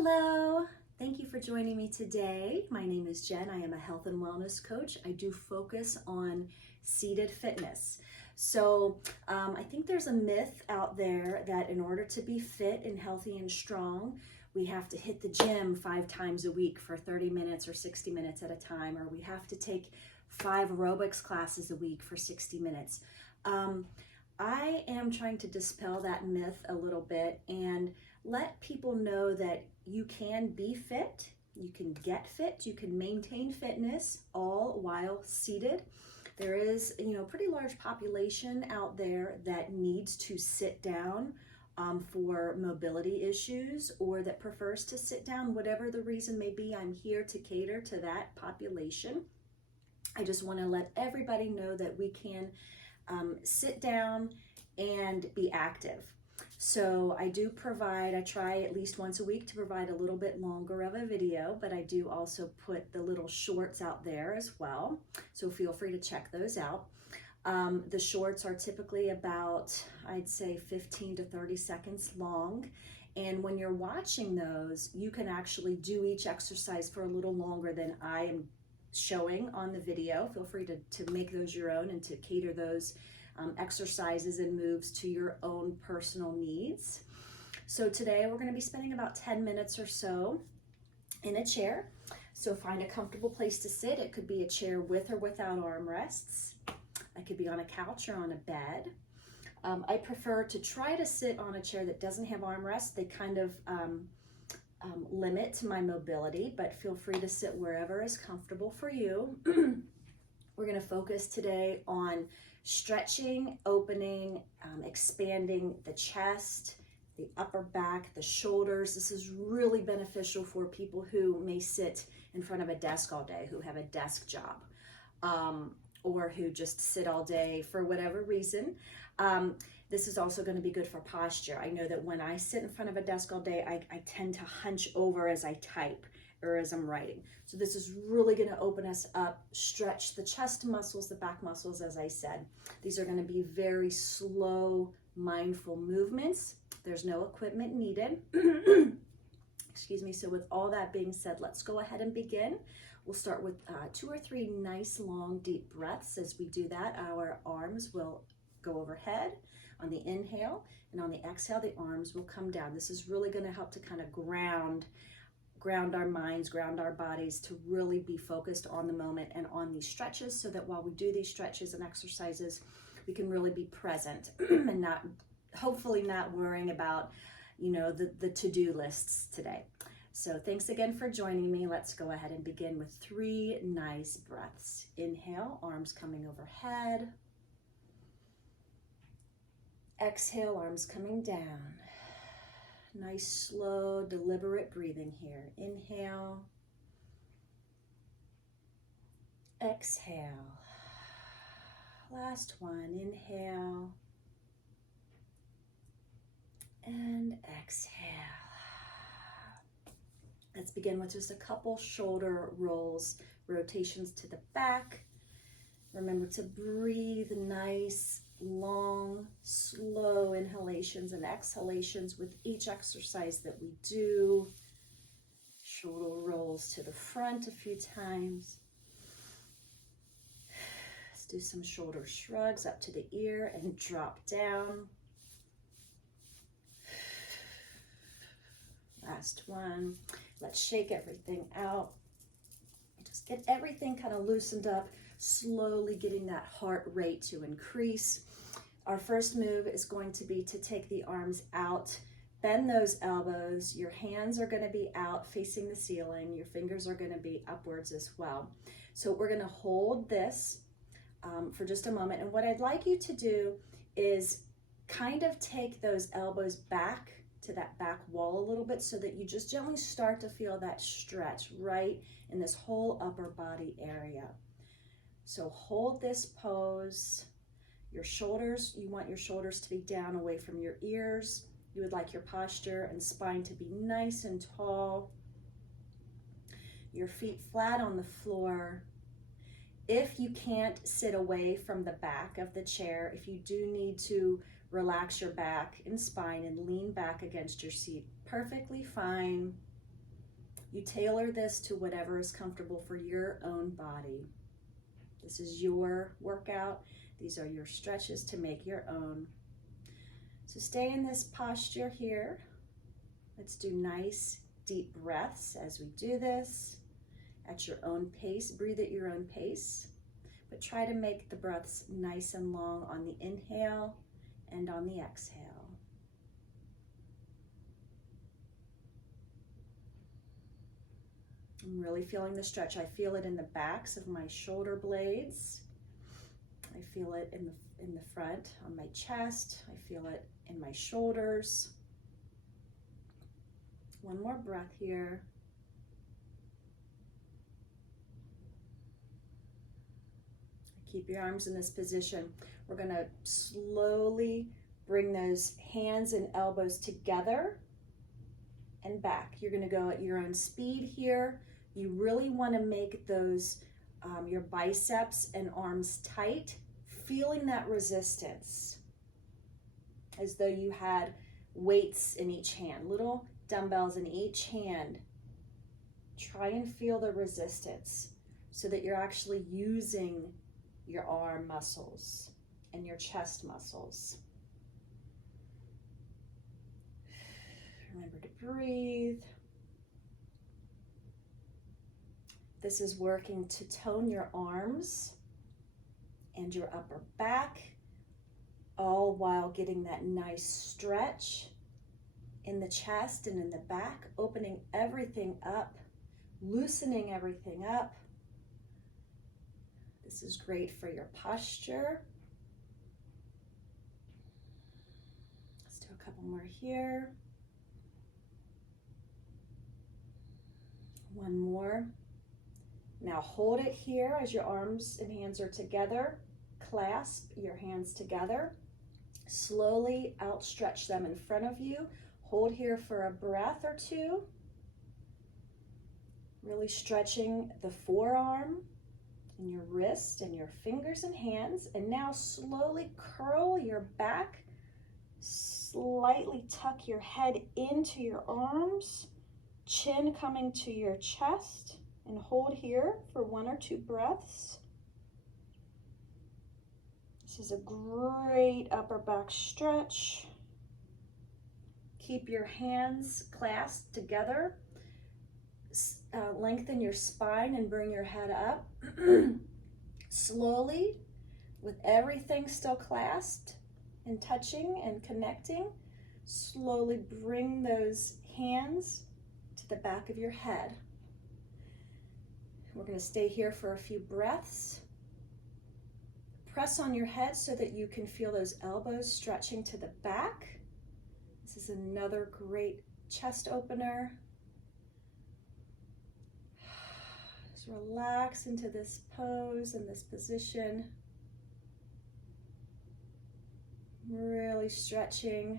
Hello, thank you for joining me today. My name is Jen. I am a health and wellness coach. I do focus on seated fitness. I think there's a myth out there that in order to be fit and healthy and strong, we have to hit the gym 5 times a week for 30 minutes or 60 minutes at a time, or we have to take 5 aerobics classes a week for 60 minutes. I am trying to dispel that myth a little bit and let people know that you can be fit, you can get fit, you can maintain fitness all while seated. There is, a pretty large population out there that needs to sit down for mobility issues, or that prefers to sit down, whatever the reason may be. I'm here to cater to that population. I just want to let everybody know that we can sit down and be active. So I try at least once a week to provide a little bit longer of a video, but I do also put the little shorts out there as well. So feel free to check those out. The shorts are typically about, I'd say 15 to 30 seconds long. And when you're watching those, you can actually do each exercise for a little longer than I am showing on the video. Feel free to make those your own and to cater those exercises and moves to your own personal needs. So today we're going to be spending about 10 minutes or so in a chair. So find a comfortable place to sit. It could be a chair with or without armrests. It could be on a couch or on a bed. I prefer to try to sit on a chair that doesn't have armrests. They kind of limit my mobility, but feel free to sit wherever is comfortable for you. We're going to focus today on stretching, opening, expanding the chest, the upper back, the shoulders. This is really beneficial for people who may sit in front of a desk all day, who have a desk job, or who just sit all day for whatever reason. This is also going to be good for posture. I know that when I sit in front of a desk all day, I tend to hunch over as I type or as I'm writing. So this is really going to open us up, stretch the chest muscles, the back muscles, as I said. These are going to be very slow, mindful movements. There's no equipment needed. Excuse me. So with all that being said, let's go ahead and begin. We'll start with 2 or 3 nice, long, deep breaths. As we do that, our arms will go overhead on the inhale, and on the exhale, the arms will come down. This is really going to help to kind of ground our minds, ground our bodies, to really be focused on the moment and on these stretches, so that while we do these stretches and exercises, we can really be present and hopefully not worrying about, the to-do lists today. So thanks again for joining me. Let's go ahead and begin with 3 nice breaths. Inhale, arms coming overhead. Exhale, arms coming down. Nice, slow, deliberate breathing here. Inhale. Exhale. Last one. Inhale. And exhale. Let's begin with just a couple shoulder rolls, rotations to the back. Remember to breathe nice, long, slow inhalations and exhalations with each exercise that we do. Shoulder rolls to the front a few times. Let's do some shoulder shrugs up to the ear and drop down. Last one. Let's shake everything out. Just get everything kind of loosened up, slowly getting that heart rate to increase. Our first move is going to be to take the arms out, bend those elbows. Your hands are going to be out facing the ceiling. Your fingers are going to be upwards as well. So we're going to hold this for just a moment. And what I'd like you to do is kind of take those elbows back to that back wall a little bit, so that you just gently start to feel that stretch right in this whole upper body area. So hold this pose. Your shoulders, you want your shoulders to be down away from your ears. You would like your posture and spine to be nice and tall. Your feet flat on the floor. If you can't sit away from the back of the chair, if you do need to relax your back and spine and lean back against your seat, perfectly fine. You tailor this to whatever is comfortable for your own body. This is your workout. These are your stretches to make your own. So stay in this posture here. Let's do nice, deep breaths as we do this. At your own pace, breathe at your own pace, but try to make the breaths nice and long on the inhale and on the exhale. I'm really feeling the stretch. I feel it in the backs of my shoulder blades. I feel it in the front on my chest. I feel it in my shoulders. One more breath here. Keep your arms in this position. We're going to slowly bring those hands and elbows together and back. You're going to go at your own speed here. You really want to make those your biceps and arms tight, feeling that resistance as though you had weights in each hand, little dumbbells in each hand. Try and feel the resistance so that you're actually using your arm muscles and your chest muscles. Remember to breathe. This is working to tone your arms and your upper back, all while getting that nice stretch in the chest and in the back, opening everything up, loosening everything up. This is great for your posture. Let's do a couple more here. One more. Now hold it here as your arms and hands are together. Clasp your hands together. Slowly outstretch them in front of you. Hold here for a breath or two. Really stretching the forearm and your wrist and your fingers and hands. And now slowly curl your back. Slightly tuck your head into your arms. Chin coming to your chest. And hold here for 1 or 2 breaths. This is a great upper back stretch. Keep your hands clasped together. Lengthen your spine and bring your head up. Slowly, with everything still clasped and touching and connecting, slowly bring those hands to the back of your head. We're going to stay here for a few breaths. Press on your head so that you can feel those elbows stretching to the back. This is another great chest opener. Just relax into this pose and this position. Really stretching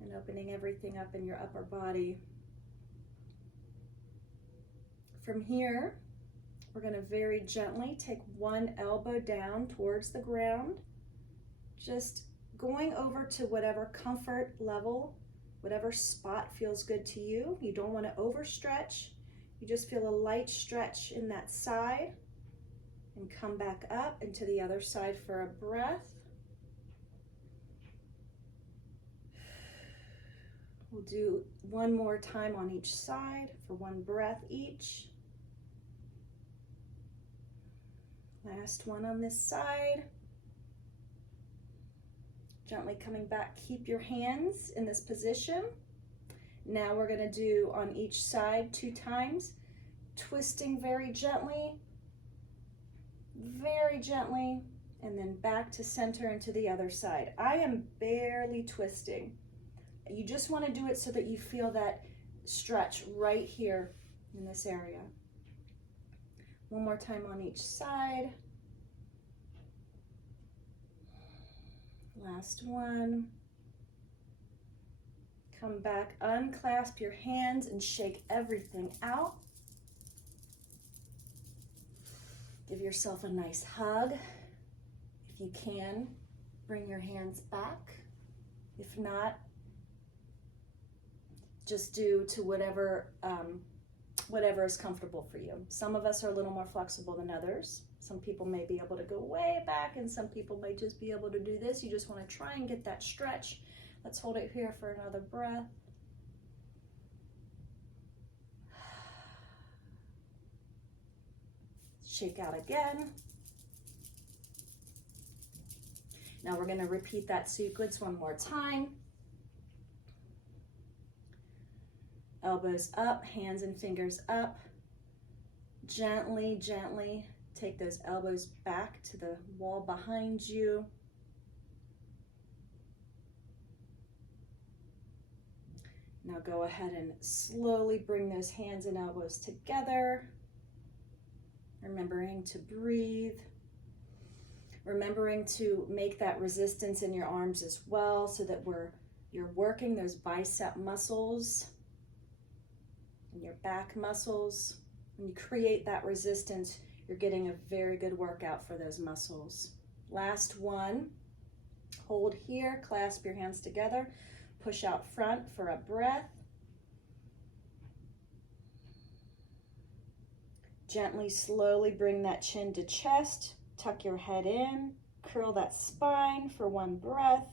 and opening everything up in your upper body. From here, we're going to very gently take one elbow down towards the ground, just going over to whatever comfort level, whatever spot feels good to you. You don't want to overstretch. You just feel a light stretch in that side and come back up into the other side for a breath. We'll do one more time on each side for one breath each. Last one on this side. Gently coming back, keep your hands in this position. Now we're going to do on each side 2 times, twisting very gently, and then back to center and to the other side. I am barely twisting. You just want to do it so that you feel that stretch right here in this area. One more time on each side. Last one. Come back, unclasp your hands and shake everything out. Give yourself a nice hug. If you can, bring your hands back. If not, just due to whatever is comfortable for you. Some of us are a little more flexible than others. Some people may be able to go way back, and some people may just be able to do this. You just want to try and get that stretch. Let's hold it here for another breath. Shake out again. Now we're going to repeat that sequence one more time. Elbows up, hands and fingers up. Gently, gently take those elbows back to the wall behind you. Now go ahead and slowly bring those hands and elbows together. Remembering to breathe. Remembering to make that resistance in your arms as well, so that you're working those bicep muscles and your back muscles. When you create that resistance, you're getting a very good workout for those muscles. Last one. Hold here, clasp your hands together, push out front for a breath. Gently, slowly bring that chin to chest, tuck your head in, curl that spine for one breath.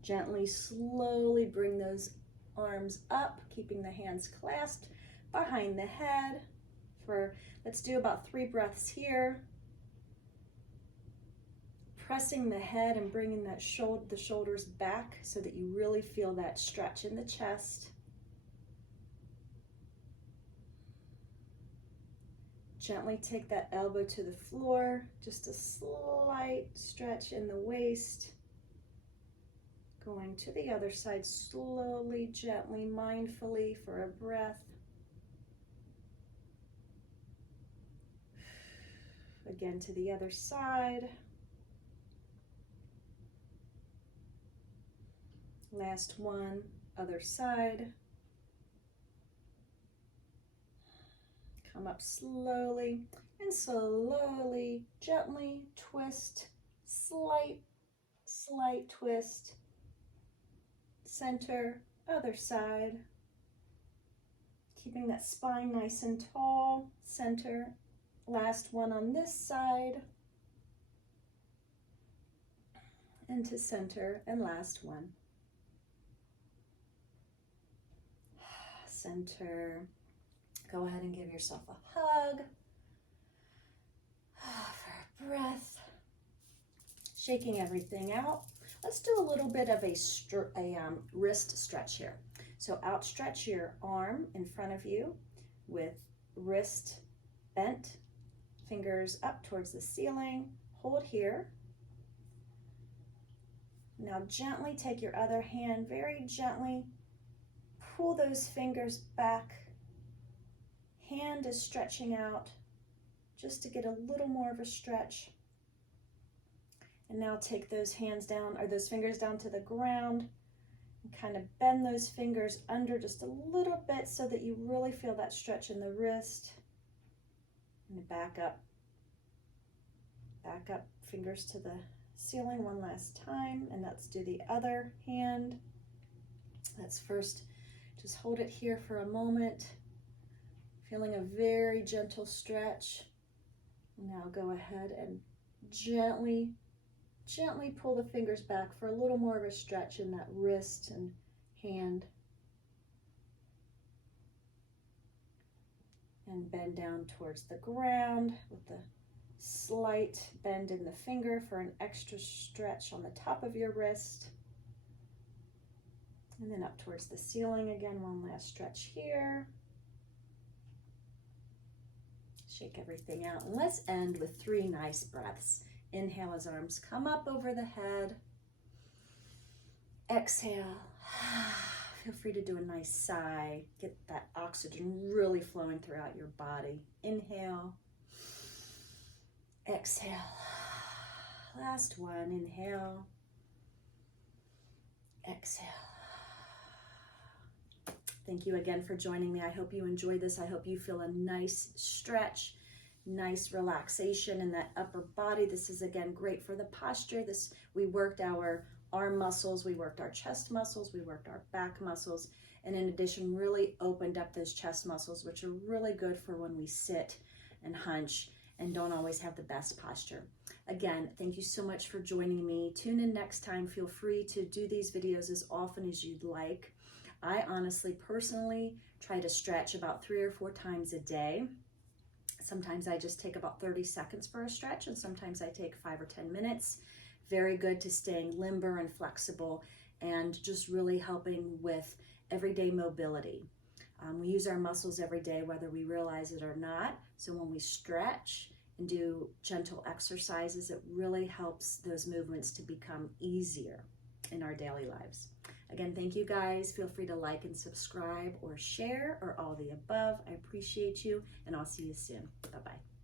Gently, slowly bring those arms up, keeping the hands clasped behind the head for, let's do about 3 breaths here. Pressing the head and bringing that the shoulders back so that you really feel that stretch in the chest. Gently take that elbow to the floor, just a slight stretch in the waist. Going to the other side slowly, gently, mindfully for a breath. Again to the other side. Last one, other side. Come up slowly and slowly, gently twist, slight twist. Center, other side. Keeping that spine nice and tall, center. Last one on this side. Into center, and last one. Center. Go ahead and give yourself a hug for a breath. Shaking everything out. Let's do a little bit of a wrist stretch here. So outstretch your arm in front of you with wrist bent, fingers up towards the ceiling. Hold here. Now gently take your other hand, very gently pull those fingers back. Hand is stretching out just to get a little more of a stretch. And now take those hands down, or those fingers down to the ground, and kind of bend those fingers under just a little bit so that you really feel that stretch in the wrist. And back up, fingers to the ceiling one last time. And let's do the other hand. Let's first just hold it here for a moment. Feeling a very gentle stretch. Now go ahead and gently pull the fingers back for a little more of a stretch in that wrist and hand. And bend down towards the ground with the slight bend in the finger for an extra stretch on the top of your wrist. And then up towards the ceiling again, one last stretch here. Shake everything out. And let's end with 3 nice breaths. Inhale as arms come up over the head. Exhale. Feel free to do a nice sigh. Get that oxygen really flowing throughout your body. Inhale. Exhale. Last one. Inhale. Exhale. Thank you again for joining me. I hope you enjoyed this. I hope you feel a nice stretch, nice relaxation in that upper body. This is again great for the posture. We worked our arm muscles, we worked our chest muscles, we worked our back muscles, and in addition, really opened up those chest muscles, which are really good for when we sit and hunch and don't always have the best posture. Again, thank you so much for joining me. Tune in next time. Feel free to do these videos as often as you'd like. I honestly, personally, try to stretch about 3 or 4 times a day. Sometimes I just take about 30 seconds for a stretch, and sometimes I take 5 or 10 minutes. Very good to staying limber and flexible and just really helping with everyday mobility. We use our muscles every day, whether we realize it or not. So when we stretch and do gentle exercises, it really helps those movements to become easier in our daily lives. Again, thank you guys. Feel free to like and subscribe or share or all the above. I appreciate you, and I'll see you soon. Bye-bye.